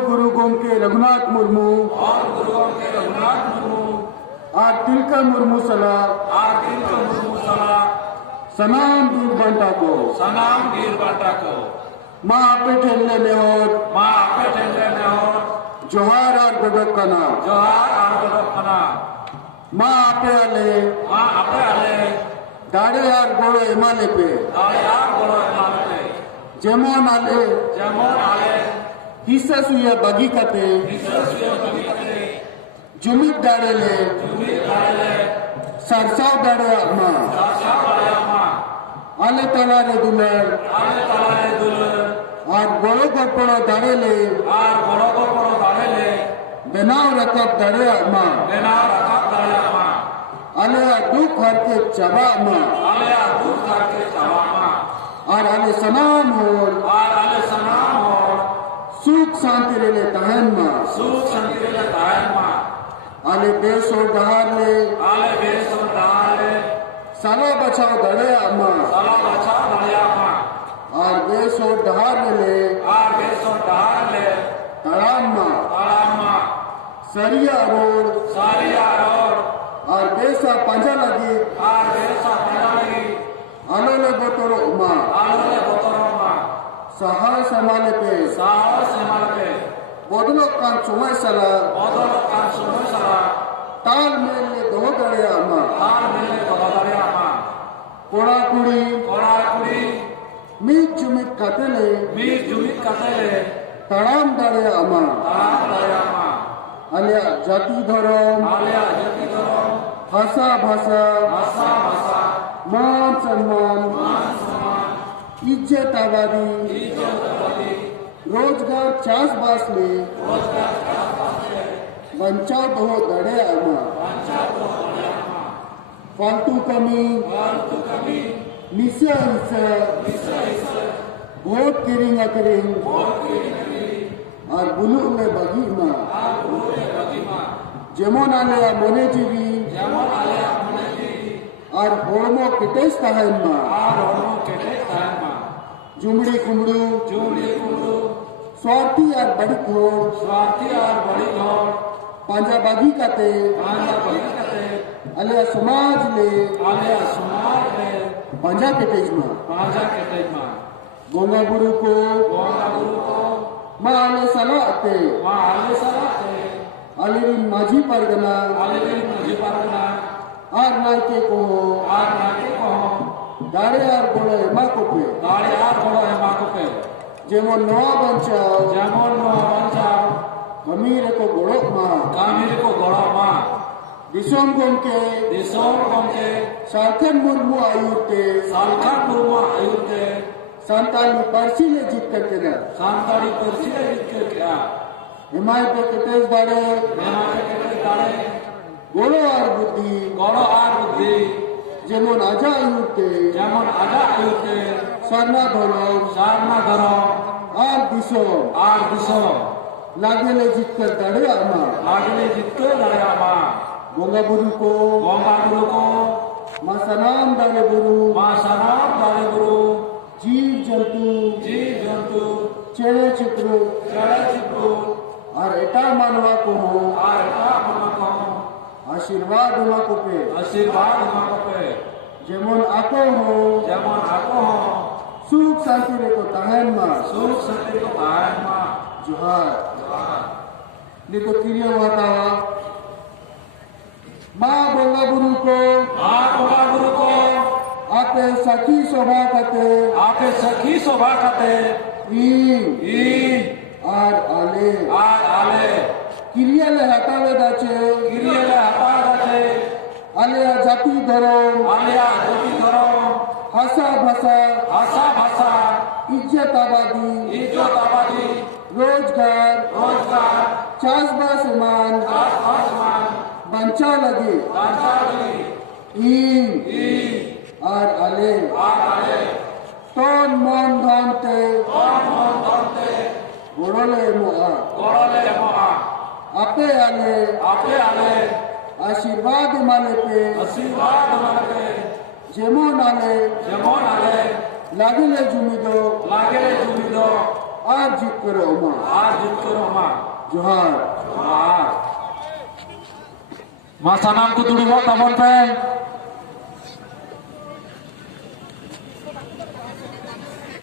गुरु गोमके रघुनाथ मुर्मू और तिलका मुर्मू सला सनाम दीर बांटा को माँ आपे ठेलने में और जोहार और गदक कना माँ आपे आले दाड़े और गोड़ो एमाले पे जेमोन आले हिस्सा सुया बगी कते जुमित दाड़े ले सरसाव दाड़े अम्मा आले तलारे दुलर और गोड़ो गोपड़ो दाड़े ले बेनाव रकब दाड़े अम्मा आले दुख हर के चबा अम्मा और आले सनाम हो सुख शांति रे तहन माँ आले देश और दहार ले साला बचाओ दड़े अम्मा और देश और दहार ले तड़ाम माँ सरिया रोड और बेसा पंजा लगी आलो ले बोतरो माँ सहाय संभाले पे बदलो कान चुमाई सला ताल मेल ले दो दड़े अम्मा कोड़ा कुड़ी मीत जुमित कतले तड़ाम दड़े अम्मा आलिया जाति धर्म भाषा मान सम्मान इज्जत आबादी रोजगार चास बास में बंचाव बहु दड़े अम्मा फालतू कमी निस्या वोट किरिंग अकरिंग और बुलू में बगी माँ जेमोन आले मोने जीवी और होड़मो किटेस तहन माँ जुमड़ी कुमड़ू स्वार्थी और बड़ी घोड़ पांजा बागी कते अलिया समाज ले पांजा किटेज माँ गोंगा गुरु को माँ आले सला आते अलिरिन माझी परगना आर नायके को दाड़े आर गोड़ो एमा को पे जेमोन नवा बंचाओ कमीर को गोड़ो माँ दिसोम गोमके सालखन मुर्मू आयुते संताली पर्ची ले जीत करके हिमाय पे कितेश दाड़े गोड़ो और बुद्धि जेमन आजा आयुते सरना धरम और दिसो लागे ले जीत कर दाड़े अम्मा गोंगा बुरु को माँ सनाम दाड़े बुरु जीव जंतु चेड़े चिपरू और एटा मानवा को हो आशीर्वाद उमा को पे जेमन आको हो सुख शांति रे को तहन माँ जोहार निको किरिया बतावा माँ गोंगा गुरु को आके सखी शोभा कते आर आले किरिया ले हटावे दाचे आलिया जाति धर्म भाषा इज्जत आबादी रोजगार चासबास मान बंचा लगे आर आले तोन मन धनते गोड़ले मोआ आपे आले आशीर्वाद माले पे जेमोन आले लागले जुमिदो आज जीत करे उमा आज जीत करो मा जोहार मा मा sanam ku tudu mo tamon pen